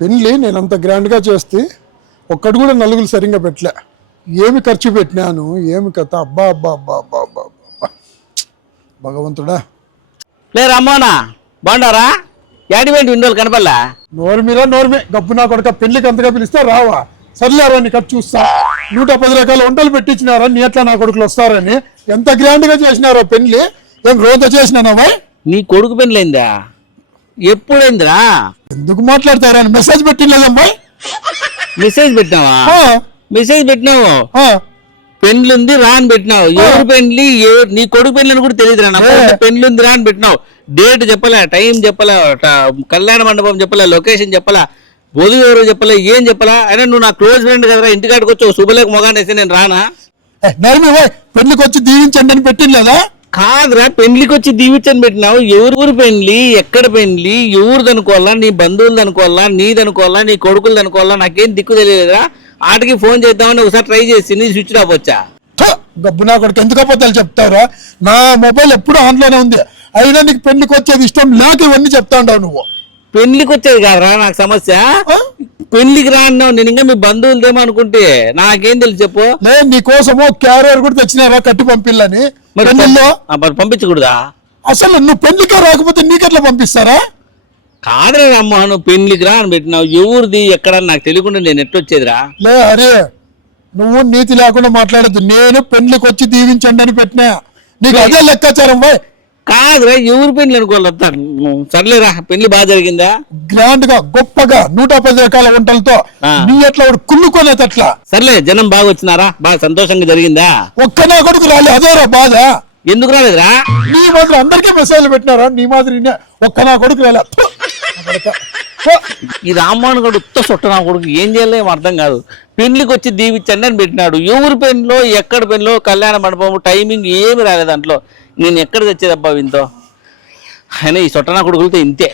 పెళ్ళి నేను అంత గ్రాండ్గా చేస్తే ఒక్కడు కూడా నలుగురు సరిగ్గా పెట్టలే. ఏమి ఖర్చు పెట్టినాను, ఏమి కథ. అబ్బా అబ్బా అబ్బా అబ్బా అబ్బా అబ్బా, భగవంతుడా. లే రమ్మోనా బాగుండారా? యాడివేంటి విండోలు కనపల్లా? నోర్మే గబ్బు నా కొడుక. పెళ్లికి అంతగా పిలిస్తే రావా? సర్లేరా నీ ఖర్చు చూస్తా. 110 రకాల వంటలు పెట్టించినారా నీ ఎట్లా నా కొడుకులు వస్తారని. ఎంత గ్రాండ్గా చేసినారో పెళ్లి. ఏం రోజు చేసినానవా? నీ కొడుకు పెళ్ళైందా? ఎప్పుడైందిరా? ఎందుకు మాట్లాడతారా? మెసేజ్ పెట్టినలేదమ్మా. మెసేజ్ పెట్టినావా? మెసేజ్ పెట్టినావు. పెండ్లుంది రా అని పెట్టినావు. ఎవరు పెండ్లి? నీ కొడుకు పెండ్లి అని కూడా తెలియదురా నాకు. పెండ్లుంది రా అని పెట్టినావు. డేట్ చెప్పలే, టైం చెప్పలే, కళ్యాణ మండపం చెప్పలే, లొకేషన్ చెప్పలే, బోధు ఎవరు చెప్పలే, ఏం చెప్పలే. అయినా నువ్వు నా క్లోజ్ ఫ్రెండ్ కదరా, ఇంటికాడికి వచ్చి శుభలేఖ మొగాన్ని వేస్తే నేను రానా? పెళ్లికి వచ్చి దీవించండి అని పెట్టిందా? కాదురా, పెండ్లికి వచ్చి దీవించని పెట్టినావు. ఎవరు పెండ్లి, ఎక్కడ పెండ్లి, ఎవరిది అనుకోవాలా, నీ బంధువులది అనుకోవాలా, నీది అనుకోవాలా, నీ కొడుకులది అనుకోవాలా, నాకేం దిక్కు తెలియదురా. ఆటకి ఫోన్ చేద్దామని ఒకసారి ట్రై చేసి నీ స్విచ్ ఆఫ్ వచ్చా. గబ్బు నా కొడుకు ఎందుకు అబద్ధాలు చెప్తావురా? నా మొబైల్ ఎప్పుడు ఆన్లోనే ఉంది. అయినా నీకు పెళ్లికి వచ్చేది ఇష్టం లేక ఇవన్నీ చెప్తా ఉంటావు నువ్వు. పెళ్లికి వచ్చేది కాదురా నాకు సమస్య. పెళ్లికి రా అన్నావు. నేను ఇంకా మీ బంధువులదేమో అనుకుంటే నాకేం తెలుసు చెప్పు. నేను నీ కోసము క్యారియర్ కూడా తెచ్చినారా కట్టి పంపిల్లని. మరి పంపించకూడదా? అసలు నువ్వు పెళ్లికే రాకపోతే నీకెట్లా పంపిస్తారా? కాదురా అమ్మ, నువ్వు పెళ్లికి రా అని పెట్టినావు. ఎవరిది ఎక్కడ నాకు తెలియకుండా నేను ఎట్టొచ్చేదిరా? లే అరే, నువ్వు నీతి లేకుండా మాట్లాడద్దు. నేను పెళ్లికి వచ్చి దీవించండి అని పెట్టినా. నీకు అదే లెక్కాచారం బాయ్. కాదురా, ఎవరు పెళ్లి అనుకోవాలి. సర్లేరా, పెళ్లి బాగా జరిగిందా? గ్రాండ్ గా గొప్పగా 110 రకాల వంటలతో నీ ఎట్లా కుళ్ళుకోనేటట్లా. సర్లే, జనం బాగా వచ్చినారా? బాగా సంతోషంగా జరిగిందా? ఒక్క నా కొడుకు రాలే, అదేరా బాధ. ఎందుకు రాలేదురా? నీ మాదిరి అందరికీ మెసేజ్లు పెట్టినారా? నీ మాదిరి ఒక్క నా కొడుకు రాలే. ఈ రామ్మోహన్ గడు ఉత్త సొట్ట నా కొడుకు ఏం చేయలేం అర్థం కాదు. పెళ్లికి వచ్చి దీవించండి అని పెట్టినాడు. ఎవరి పెళ్లిలో, ఎక్కడ పెళ్లిలో, కళ్యాణ మండపం, టైమింగ్ ఏమి రాలేదు దాంట్లో. నేను ఎక్కడ తెచ్చేదబ్బా ఇంతో. అయినా ఈ సొట్ట నా కొడుకులతో ఇంతే.